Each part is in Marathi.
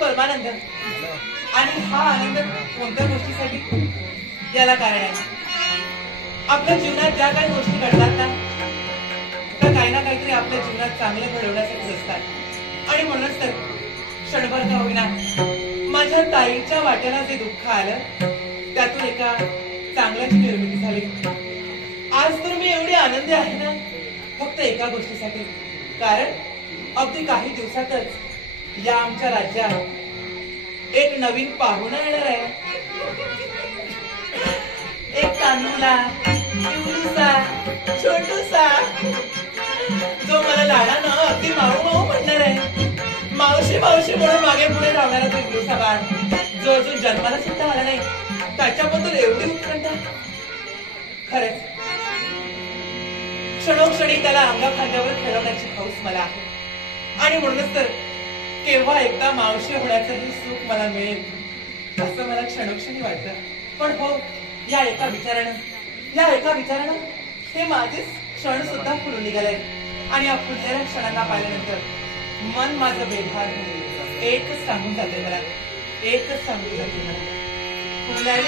परमानंद आणि हा आनंद कोणत्या गोष्टीसाठी याला कारण आहे. आपल्या जीवनात ज्या काही गोष्टी घडतात ना त्या काही ना काहीतरी आपल्या जीवनात चांगलं घडवण्यासाठी असतात आणि म्हणूनच तर क्षणभर का होईना माझ्या ताईच्या वाट्याला जे दुःख आलं त्यातून एका चांगल्याची निर्मिती झाली. आज तर मी एवढी आनंदी आहे ना फक्त एका गोष्टीसाठी, कारण अगदी काही दिवसातच या आमच्या राज्यात एक नवीन पाहुणा येणार आहे. एक तांदूला पिवळूसा छोटूसा जो मला लाडानं अगदी माऊ माऊ म्हणणार आहे. मावशी मावशी म्हणून मागे पुढे धावणारा तो पिवळूसा बाळ जो अजून जन्माला सुद्धा आला नाही त्याच्याबद्दल एवढी उत्कंठा. खरंच क्षणोक्षणी त्याला अंगाखांद्यावर खेळवण्याची हौस मला आहे आणि म्हणूनच तर केव्हा एकदा मावशी होण्याचंही सुख मला मिळेल असं मला क्षणोक्षणी वाटतं. पण हो, या एका विचारानं हे माझेच क्षण सुद्धा फुलून निघाले आणि या फुललेल्या क्षणांना पाहिल्यानंतर मन माझं बेभार एकच सांगून जाते मला, एकच सांगून जाते मला, फुलले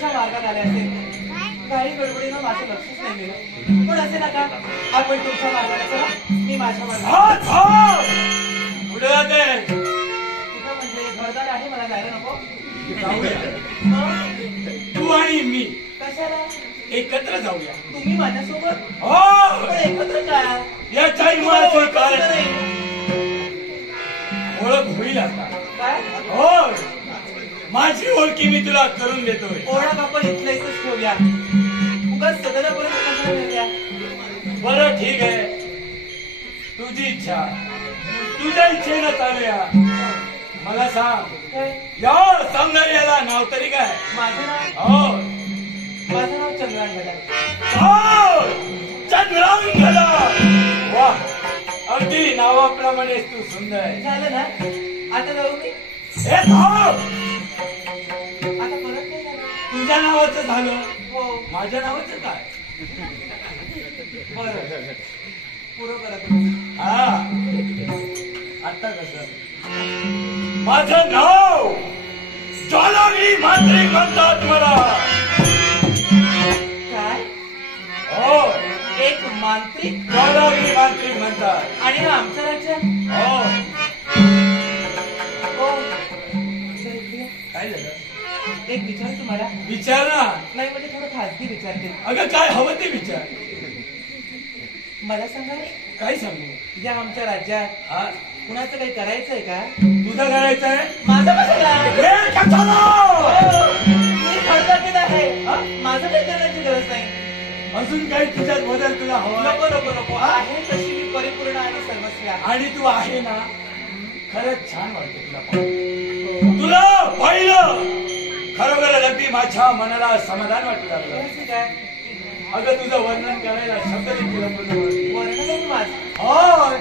तुमच्या मार्गात आले असेल. काही गडबडीनं माझं लक्षच नाही गेलं. पण असे नका, आपण तुमच्या मार्गाने चला, मी माझ्या मार्गाने. पुढे जाते कुठं म्हणजे घरदार आहे, मला जायला नको. तू आणि मी कशाला एकत्र जाऊया. तुम्ही माझ्यासोबत? हो, पण एकत्र काय? याच्याही तुम्हाला मला ओळखत कारण नाही. ओळख होईल आता. काय हो, माझी ओळखी मी तुला करून देतोय. ओळख आपण इथलं इथंच ठेवूया. उगाच सदनापर्यंत कशाला नेऊया? बरं ठीक आहे, तुझी इच्छा, तुझ्या इच्छेनं चालूया. मला सांग, काय? या सौंदर्याला नाव तरी काय? माझं नाव? हो, माझं नाव चंद्रान घडा. हो, चंद्रांगला. वा, अगदी नावाप्रमाणेच तू सुंदर आहे. झालं ना? आता जाऊ मी? हे थांब. आता परत नाही झालं? तुझ्या नावाचं झालं, हो. माझ्या नावाचं काय? बरं, पुरं करा तुम्ही. हा, आता कसं? माझं नाव ज्वालागिरी मांत्रिक म्हणतात मला. काय? हो, एक मांत्रिक? ज्वालागिरी मांत्रिक म्हणतात. आणि हा आमचं राज्य? हो, हो. तर इथे काय झालं? एक विचार तुम्हाला. विचार ना. नाही म्हणजे थोडं खाजगी विचारते. अगं काय हवं ते विचार. मला सांगा, काय सांगू? या आमच्या राज्यात हा, कुणाचं काही करायचंय का? तुझं करायचंय? माझं कशाला? हे कशाला? मी खडकाकीत आहे. माझं काही करण्याची गरज नाही. अजून काही तुझ्यात बदल तुला हवा? नको नको नको. आहे तशी मी परिपूर्ण आणि सर्वस्वी आहे. आणि तू आहे ना, खरंच छान वाटतं तुला पाहून. तुला पाहिलं खरोखर अगदी माझ्या मनाला समाधान वाटू लागलं. खरंच काय? अगं तुझं वर्णन करायला शब्द नाही तुला पूर्ण. वर्णन आहे माझं. होय,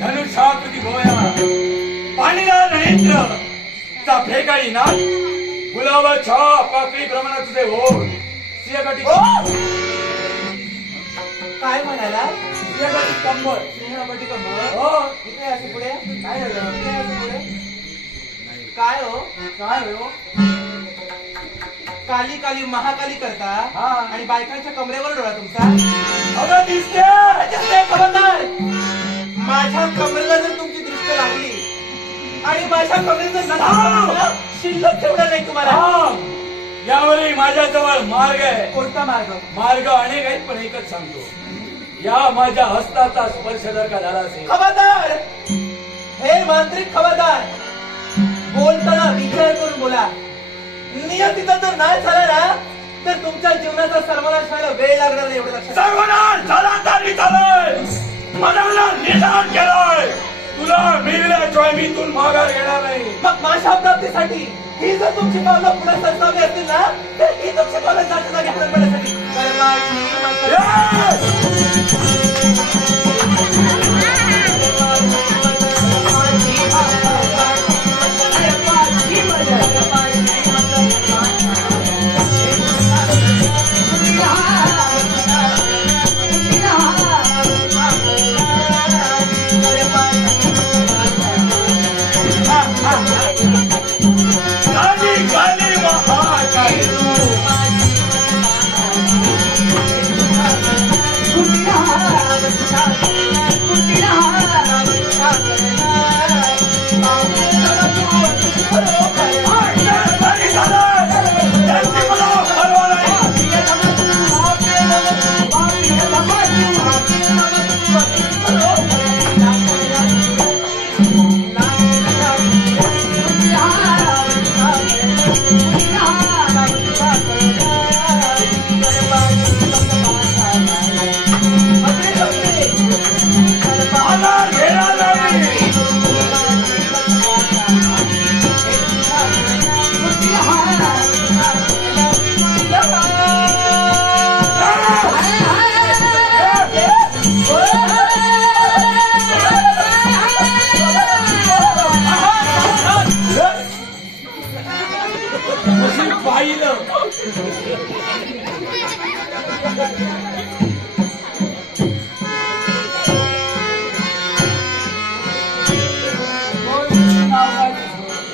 धनुष्याकृती भोया, पाणीला नेत्र, चाफे काही ना, गुलाबाच्या पाकळी प्रमाणात तुझे ओठ, सिंहगटी काय म्हणाला? सिंहगटी कंबर. सिंहगटी कंबर? हो, इथे असं पुढे काय झालं? इथे असं पुढे काय हो? काय हो? काली काली महाकाली करता हा. आणि बायकांच्या कमरेवर डोळा तुमचा. अगं दिसते. खबरदार, माझ्या कमरेला जर तुमची दृष्टी लागली आणि माझ्या कमरेचं नशीब शिल्लक ठेवलं नाही तुम्हाला. यावरही माझ्याजवळ मार्ग आहे. कोणता मार्ग? मार्ग अनेक आहेत, पण एकच सांगतो. या माझ्या हस्ताचा स्पर्श जर का झाला असेल. खबरदार, हे मांत्रिक खबरदार, बोलताना विचार करून बोला. नियतीचा जर नाश झाला ना, तर तुमच्या जीवनाचा सर्वनाश व्हायला वेळ लागणार नाही, एवढं लक्षात. सर्वनाश झाला तरी चालेल. मनाला निशाण केलाय. तुला मिळल्याशिवाय मी इथून माघार घेणार नाही. मग माझ्या प्राप्तीसाठी ही जर तुमची पावलं पुढे सरसावली असतील ना, तर ही तुमची पावलं जाच्या जागी हातात पडण्यासाठी.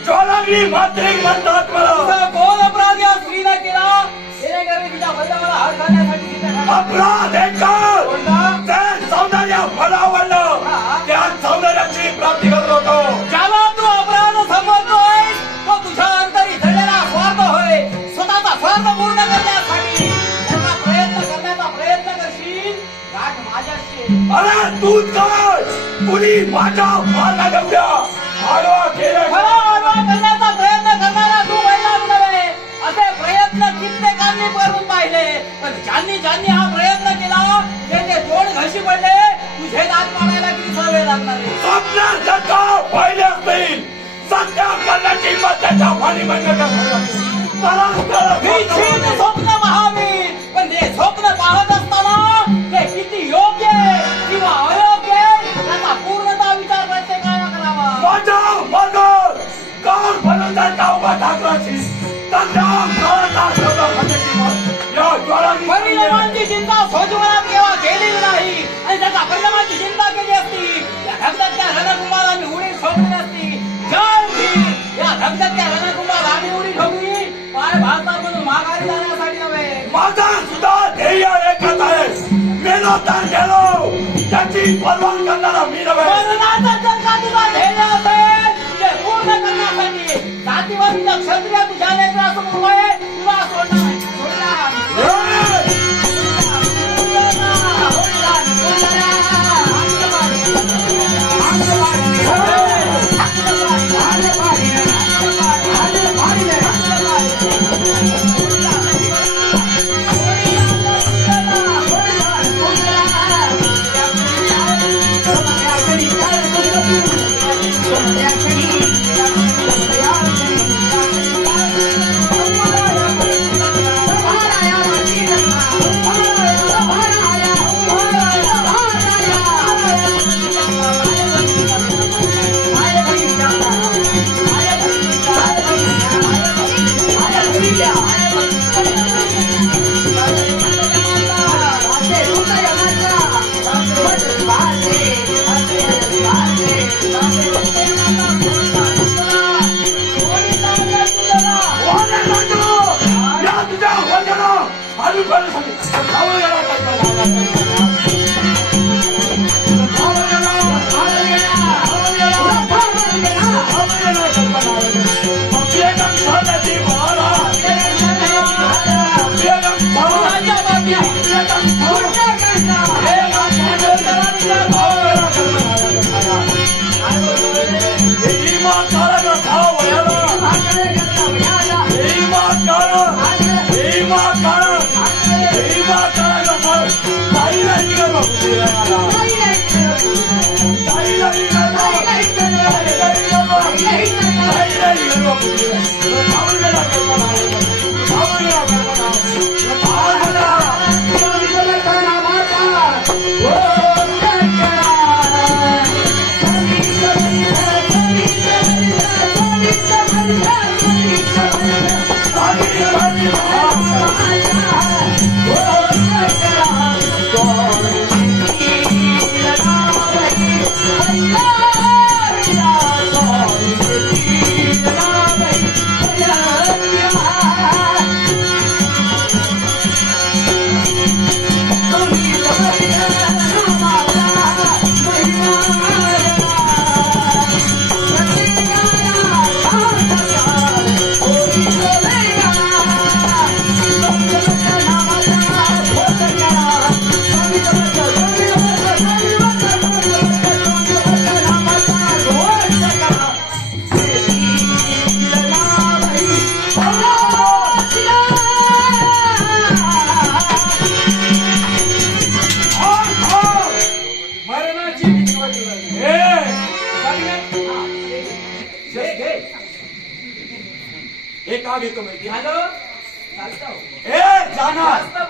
ज्वालागिरी मात्रिक म्हणतात मला. बोल अपराध या स्त्रीला केला हात घालण्यासाठी तिथे अपराध एकच कोणता? ते सौंदर्य मला आवडलं त्या सौंदर्याची प्राप्ती करत होतो. ज्याला तू अपराध समजतोय तो तुझ्या अंतरी दडलेला स्वार्थ होय. स्वतःचा स्वार्थ पूर्ण करण्यासाठी त्याचा करण्याचा प्रयत्न करशील. गाठ माझ्याशी. अरे तूच काय कुणी माझ्या माला घेऊया आडवा केले. मला आडवा करण्याचा प्रयत्न करणारा तू पहिलाच नव्हे. असे प्रयत्न कित्येकांनी करून पाहिले, पण ज्यांनी ज्यांनी हा प्रयत्न केला ते तोंड घशी पडले. तुझे दात पाडायला किती सवय लागणार आहे. स्वप्न जर का पाहिले असतील सत्य करण्याची हिंमत त्याच्या पाणी मी छीन स्वप्न पाहावी, पण ते स्वप्न पाहत असताना ते किती योग्य किंवा अयोग्य त्याचा पूर्णतः विचार प्रत्येकाला करावा. माझ्या मागं गाव बनून जायचा उभा ठाकराची परिणामांची चिंता सोजवण्यात केव्हा केलेली नाही आणि त्याच्या परिणामांची चिंता केली असती या धगधगत्या रणकुंभाला आम्ही उडी ठोकली असती. या धगधगत्या रणकुंभाला आम्ही उडी ठोकली पाय भारतामधून माघारी जाण्यासाठी नव्हे. माझा सुद्धा ध्येय एकच आहे. मेलो तर गेलो त्याची परवान करणारा मी नव्हे. मरणाचं जर का तुला ध्येय असेल ते पूर्ण करण्यासाठी जातीवादीचा क्षत्रिय तुझ्या नेत्रासमोर तुला सोडणार नाही.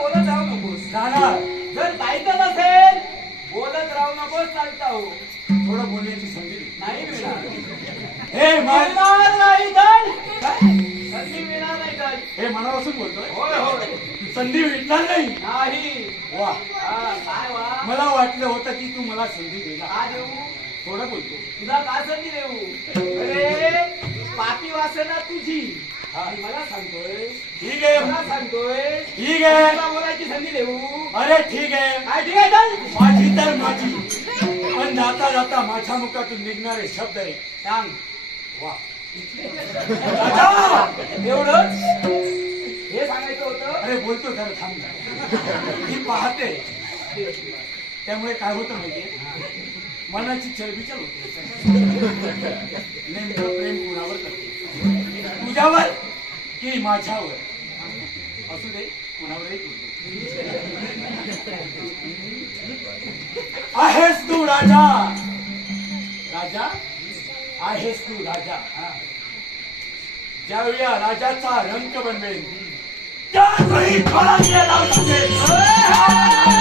बोलत राहू नकोस. जर जायचं नसेल बोलत राहू नकोस. चालता हो थोडं बोलण्याची संधी नाही मिळणार. मिळणार नाही तर संधी मिळणार नाही तर हे मनापासून बोलतोय. होय होय संधी भेटणार नाही. वा काय वा. मला वाटलं होतं की तू मला संधी देणार. का देऊ. थोडं बोलतो. तुला का संधी देऊ. अरे पापी वासना तुझी आणि मला सांगतोय ठीक आहे मला सांगतोय ठीक आहे तुला बोलायची संधी देऊ अरे ठीक आहे काय ठीक आहे चल माझी तर माझी पण जाता जाता माझ्या मुखातून निघणारे शब्द आहे सांग वा राजा! एवढंच हे सांगायचं होतं अरे बोलतो जरा थांब ना. ती पाहते त्यामुळे काय होतं माहितीये मनाची चलबिचल होते नेमकं प्रेम कुणावर करते तुझ्यावर की माझ्यावर असू दे कुणावरही आहेस तू राजा राजा आहेस तू राजा ज्यावेळी या राजाचा रंग बनवेल त्यावेळी फळांना लावू शकेल